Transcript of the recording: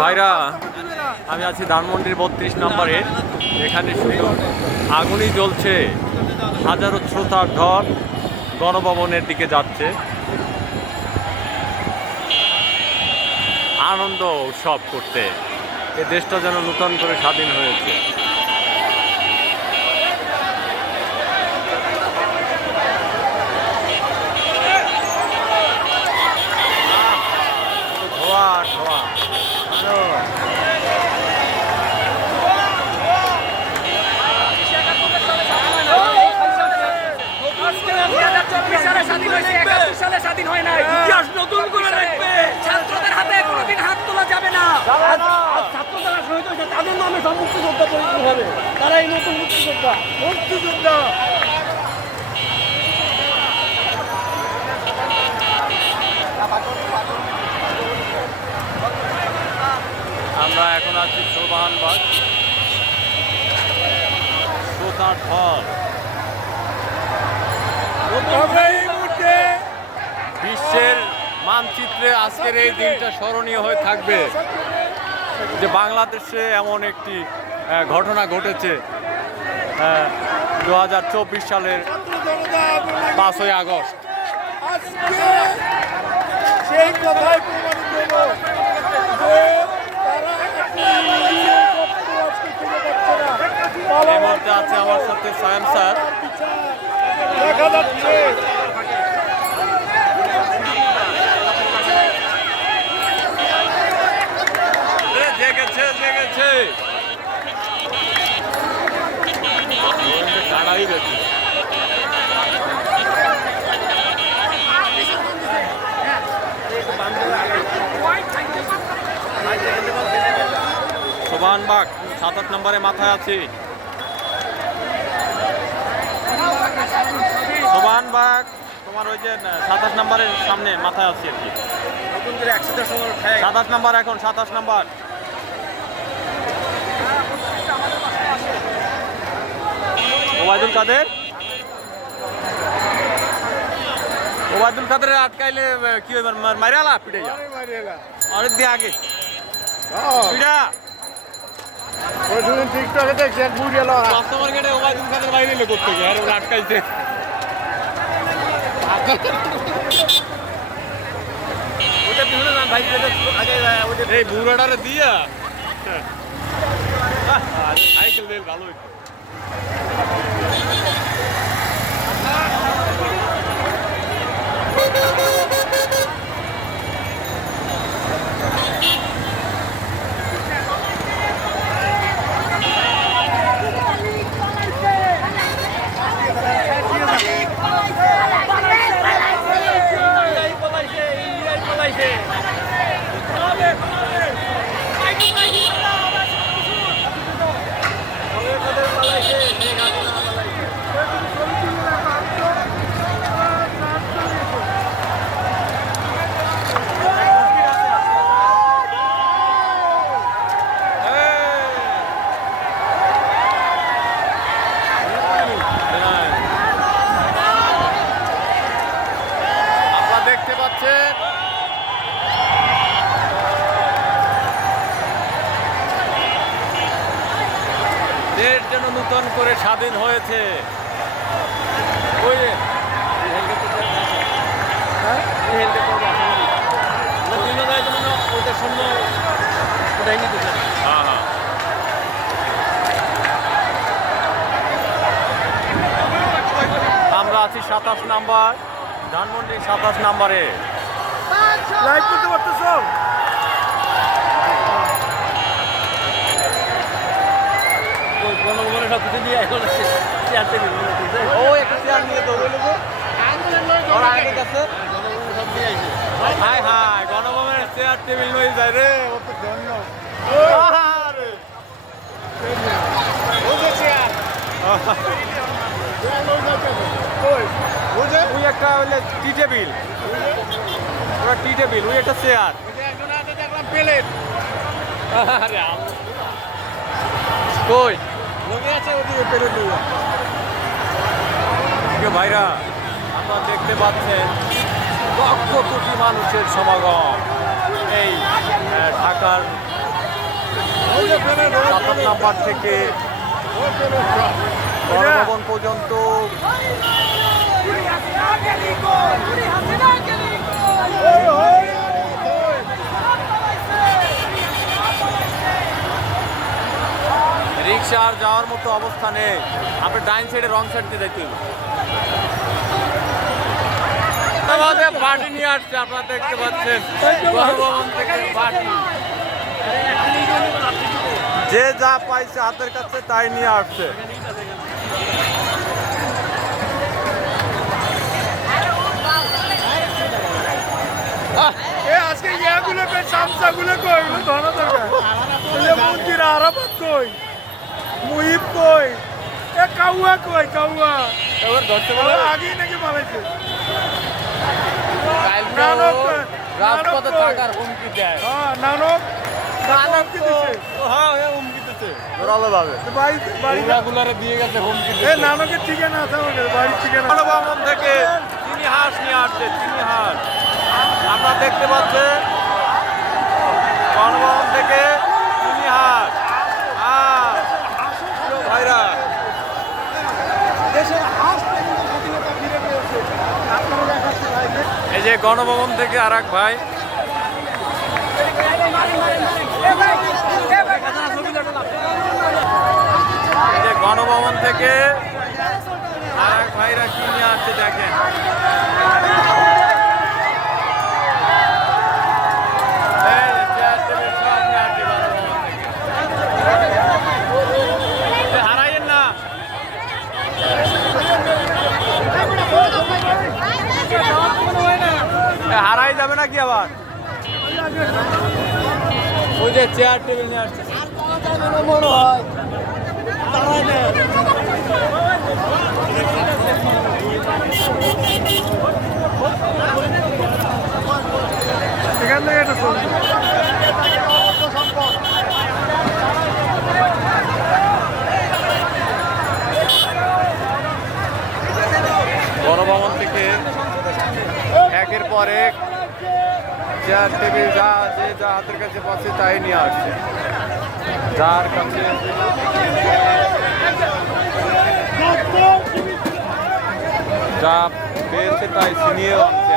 ভাইরা, আমি আছি ধানমন্ডির 32 নম্বরে। এখানে শুধু আগুনই জ্বলছে, হাজারো শ্রোতার ঢল গণভবনের দিকে যাচ্ছে। আনন্দ উৎসব করতে এ দেশটা যেন নূতন করে স্বাধীন হয়েছে। ধোয়া ধোয়া স্বাধীন হয় নাই, ইতিহাস নতুন করে লিখবে। ছাত্রদের হাতে কোনোদিন হাত তোলা যাবে না। ছাত্র যারা শহীদ হয়েছে তাদের নামে সব মুক্তিযোদ্ধা পরিচিত হবে। তারা এই নতুন মুক্তিযোদ্ধা। আমরা এখন আছি সোবাহানবাগ, শ্রোতার ঢল। বিশ্বের মানচিত্রে আজকের এই দিনটা স্মরণীয় হয়ে থাকবে যে বাংলাদেশে এমন একটি ঘটনা ঘটেছে 2024 সালের 5ই আগস্ট। সেই কথাই প্রমাণিত হলো যে তারা এই মুহূর্তে আছে আমার সাথে সায়েম স্যার। দেখা যাচ্ছে জেগেছে জেগেছে দাঁড়াই গেছে। সোবাহানবাগ 27 নম্বরে মাথায় আছি। সোবাহানবাগ তোমার ওই যে 27 নম্বরের সামনে মাথায় আছি আর কি। 27 নম্বর, এখন 27 নম্বর। ওবায়দুল কাদের, ওবায়দুল কাদের আটকাইলে কি হইবার? মারিয়ালা পিড়ে যা অনেক দিয়ে আগে পিড়া টিকটকে দেখছি এক বুড়ি এলো কাস্টমার গেটে ওবায়দুল কাদের বাইরে এলে করতে গিয়ে আর ওরা আটকাইছে। এই বুড়াটারে দিয়া সাইকেল দিয়ে ভালো হইতো। দেশ যেন নূতন করে স্বাধীন হয়েছে। ওই আমরা আছি 27 নাম্বার, ধানমন্ডি 27 নাম্বারে। লাইভ করতে পারতেছ? গণভবনের সব কিছু নিয়ে এখন চেয়ার টেবিল ও একটা চেয়ার নিয়ে তো ওরা আগে গেছে। হাই হাই গণভবনের চেয়ার টেবিল নিয়ে যায় রে। ও তো ধন্য। ওই একটা হইলে টি টেবিল, ওরা টি টেবিল, ওই একটা চেয়ার। দেখলাম প্লেট কই লোকে আছে ওদিকে প্লেট নিয়ে। ভাইরা, আপনারা দেখতে পাচ্ছেন লক্ষ কোটি মানুষের সমাগম এই ঢাকার নাম্বার থেকে গণভবন পর্যন্ত রিক্সা আর যাওয়ার মতো অবস্থা নেই। আপনি ডাইন সাইডে রং সাইড দিয়ে দেখতে আমাদের বাটি নিয়ে আসছে, আপনারা দেখতে পাচ্ছেন গণভবন থেকে বাটি। যে যা পাইছে হাতের কাছে তাই নিয়ে আসছে। আজকে ইয়াগুলো কই সামসাগুলো কই ধরা দরকার মন্দির আরাফাত কই মুহিব কই কাউয়া কই কাউয়া এবার ধরতে আগেই নাকি পালাইছে রাজপথে থাকার হুমকি দেয়। হ্যাঁ নানক হুমকি দিছে হুমকি দিচ্ছে জোরালো ভাবে বাড়ি গুলারে দিয়ে গেছে হুমকি এ নানকের ঠিকানা আছে আমাদের বাড়ির ঠিকানা গণভবন থেকে চিনি হাঁস নিয়ে আসছে, চিনি হাঁস আপনারা দেখতে পাচ্ছেন। গণভবন থেকে চিনি হাঁস ভাইরা এই যে গণভবন থেকে আর এক ভাই এই যে গণভবন থেকে আর এক ভাইরা কি নিয়ে আসছে দেখেন। এই যে চেয়ার টেবিল সব নিয়ে আসছে গণভবন থেকে। হারাইয়েন না, হারাই যাবে নাকি আবার? ওই যে চেয়ার টেবিল নিয়ে আসছে। এখান থেকে এটা চলছে গণভবন থেকে একের পর এক চেয়ার টেবিল যা আছে, যা হাতের কাছে পাচ্ছে তাই নিয়ে আসছে। যার কাছে যা পেয়েছে তাই ছিনিয়ে আনছে।